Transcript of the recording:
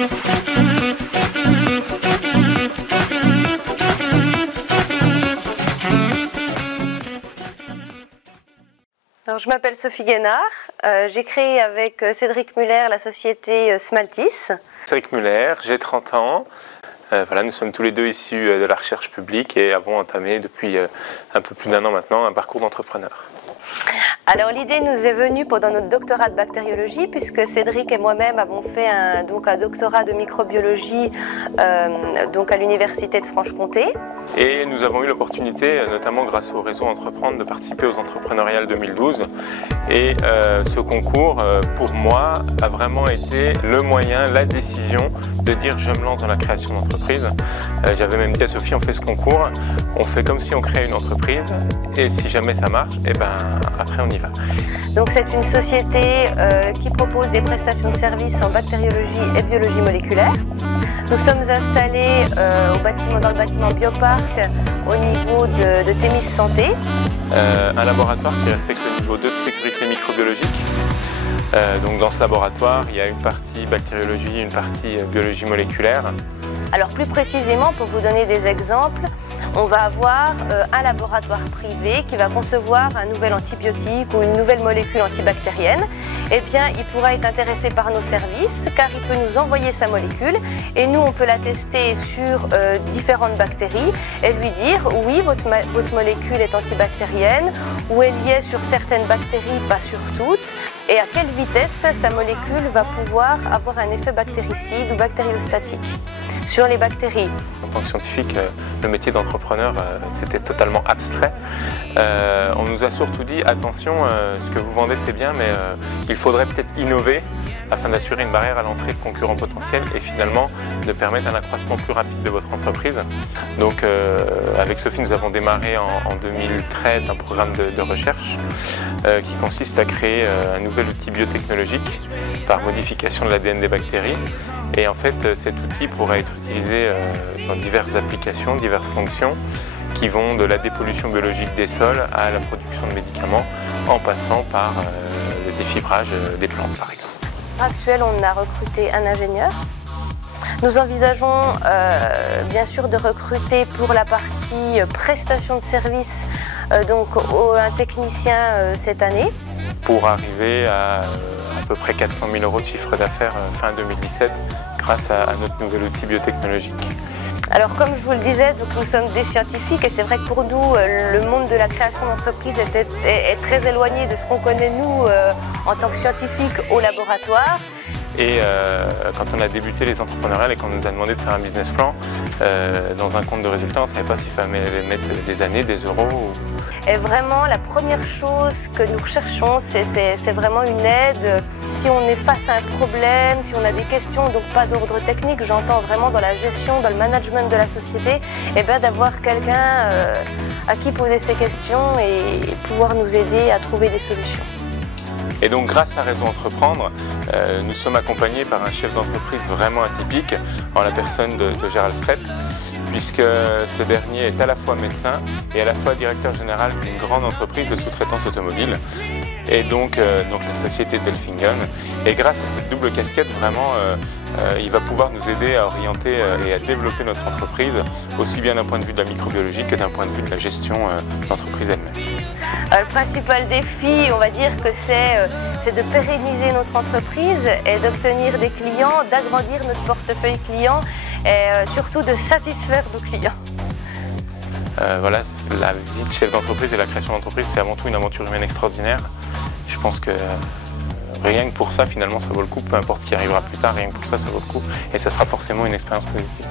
Alors, je m'appelle Sophie Guénard, j'ai créé avec Cédric Muller la société Smaltis. Cédric Muller, j'ai 30 ans. Voilà, nous sommes tous les deux issus de la recherche publique et avons entamé depuis un peu plus d'un an maintenant un parcours d'entrepreneur. Alors l'idée nous est venue pendant notre doctorat de bactériologie, puisque Cédric et moi-même avons fait un doctorat de microbiologie à l'université de Franche-Comté. Et nous avons eu l'opportunité, notamment grâce au réseau Entreprendre, de participer aux Entrepreneuriales 2012. Et ce concours, pour moi, a vraiment été le moyen, la décision de dire je me lance dans la création d'entreprise. J'avais même dit à Sophie, on fait ce concours, on fait comme si on créait une entreprise, et si jamais ça marche, et ben après on y va. Donc c'est une société qui propose des prestations de services en bactériologie et biologie moléculaire. Nous sommes installés dans le bâtiment Bioparc au niveau de Thémis Santé. Un laboratoire qui respecte le niveau 2 de sécurité microbiologique. Donc dans ce laboratoire, il y a une partie bactériologie, une partie biologie moléculaire. Alors plus précisément, pour vous donner des exemples, on va avoir un laboratoire privé qui va concevoir un nouvel antibiotique ou une nouvelle molécule antibactérienne. Eh bien, il pourra être intéressé par nos services car il peut nous envoyer sa molécule et nous, on peut la tester sur différentes bactéries et lui dire oui, votre molécule est antibactérienne ou elle y est sur certaines bactéries, pas sur toutes, et à quelle vitesse sa molécule va pouvoir avoir un effet bactéricide ou bactériostatique sur les bactéries. En tant que scientifique, le métier d'entrepreneur, c'était totalement abstrait. On nous a surtout dit, attention, ce que vous vendez c'est bien, mais il faudrait peut-être innover afin d'assurer une barrière à l'entrée de concurrents potentiels et finalement de permettre un accroissement plus rapide de votre entreprise. Donc avec Sophie, nous avons démarré en 2013 un programme de recherche qui consiste à créer un nouvel outil biotechnologique par modification de l'ADN des bactéries. Et en fait, cet outil pourra être utilisé dans diverses applications, diverses fonctions qui vont de la dépollution biologique des sols à la production de médicaments en passant par le défibrage des plantes par exemple. À l'heure actuelle, on a recruté un ingénieur. Nous envisageons bien sûr de recruter pour la partie prestation de services un technicien cette année. Pour arriver à peu près 400 000 € de chiffre d'affaires fin 2017 grâce à notre nouvel outil biotechnologique. Alors comme je vous le disais, nous sommes des scientifiques et c'est vrai que pour nous, le monde de la création d'entreprise est très éloigné de ce qu'on connaît nous en tant que scientifiques au laboratoire. Et quand on a débuté les entrepreneuriales et qu'on nous a demandé de faire un business plan, dans un compte de résultats, on ne savait pas s'il fallait mettre des années, des euros. Et vraiment, la première chose que nous recherchons, c'est vraiment une aide. Si on est face à un problème, si on a des questions, donc pas d'ordre technique, j'entends vraiment dans la gestion, dans le management de la société, et bien d'avoir quelqu'un à qui poser ces questions et pouvoir nous aider à trouver des solutions. Et donc grâce à Réseau Entreprendre, nous sommes accompagnés par un chef d'entreprise vraiment atypique en la personne de Gérald Stret, puisque ce dernier est à la fois médecin et à la fois directeur général d'une grande entreprise de sous-traitance automobile, et donc la société Delfingen. Et grâce à cette double casquette, vraiment, il va pouvoir nous aider à orienter et à développer notre entreprise, aussi bien d'un point de vue de la microbiologie que d'un point de vue de la gestion de l'entreprise elle-même. Le principal défi, on va dire que c'est de pérenniser notre entreprise et d'obtenir des clients, d'agrandir notre portefeuille client et surtout de satisfaire nos clients. Voilà, la vie de chef d'entreprise et la création d'entreprise, c'est avant tout une aventure humaine extraordinaire. Je pense que rien que pour ça, finalement, ça vaut le coup, peu importe ce qui arrivera plus tard, rien que pour ça, ça vaut le coup et ça sera forcément une expérience positive.